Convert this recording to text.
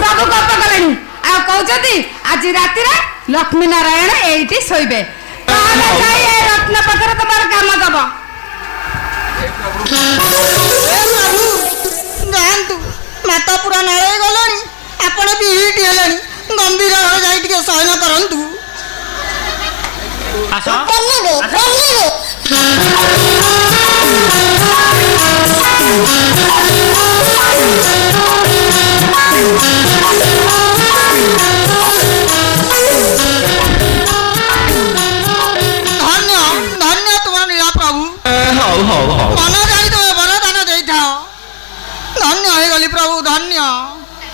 प्रभु गप कले आ कहते आज राति लक्ष्मी नारायण एठी शोबे रत्न पथर तुम काम दब जातु माता पूरा नाराय गला आपण भी हिट है गंभीर जाए शयन करूँ आस